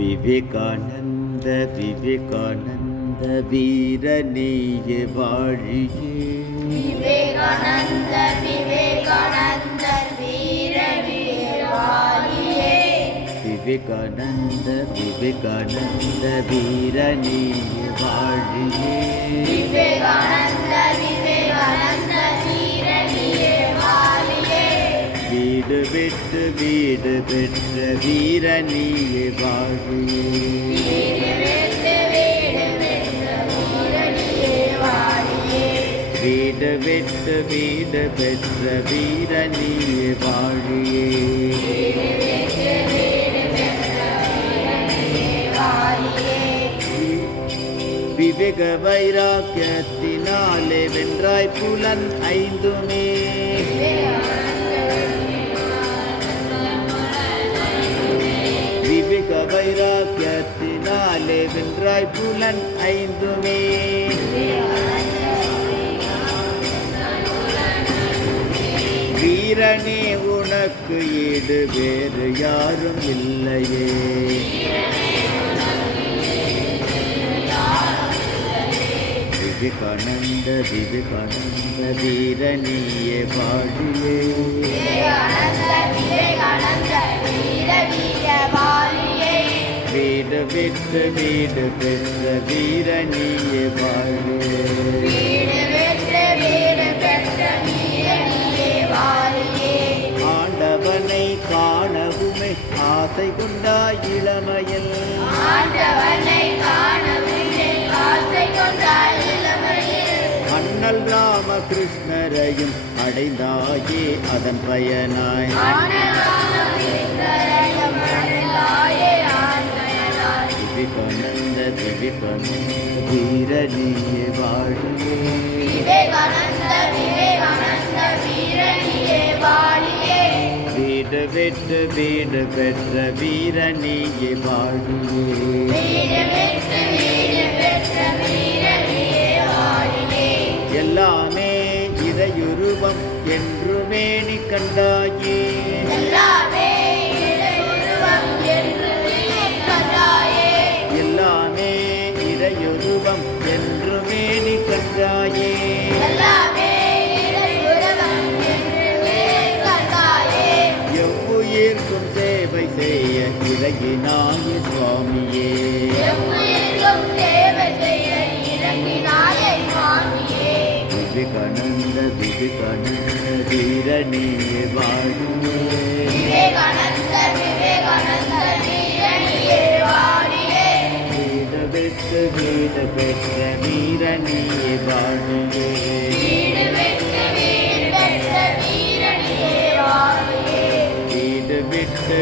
விவேகானந்த விவேகானந்த வீரநீய வாழியே. விவேகானந்த விவேகானந்த வீரநீய வாழியே. விவேகானந்த விவேகானந்த வீரநீய வாழியே. விவேகானந்த விவேகானந்த வீரநீய வாழியே. வீடு விட்டு வீடு பெற்ற வீரநீய வாழியே. வீடு விட்டு வீடு பெற்ற வீரநீய வாழியே. விவேக வைராக்கியத்தினாலே வென்றாய் புலன் ஐந்துமே. விவேக வைராக்கியத்தினாலே வென்றாய் புலன் ஐந்துமே. வீரனே உனக்கு ஈடு வேறு யாரும் இல்லையே. விவேகானந்த விவேகானந்த வீரநீய வாழியே. வீடு விட்டு வீடு பெற்ற வீரநீய வாழியே. ஆண்டவனை காணவுமே ஆசை கொண்டாய் இளமையில். அண்ணல் ராமகிருஷ்ணரையும் அடைந்தாயே அதன் பயனாய். விவேகானந்த விவேகானந்த வீரநீய வாழியே. வீடு விட்டு வீடு பெற்ற வீரநீய வாழியே. எல்லாமே இறையுருவம் என்றுமே நீ கண்டாயே. எல்லாமே இறையுருவம் என்றுமே நீ கண்டாயே. எவ்வுயிர்க்கும் சேவை செய்ய இறங்கினாய சுவாமியே. விவேகானந்த விவேகானந்த வீரநீய வாழியே. வீடு விட்டு வீடு பெற்ற வீரநீய வாழியே. வீடு விட்டு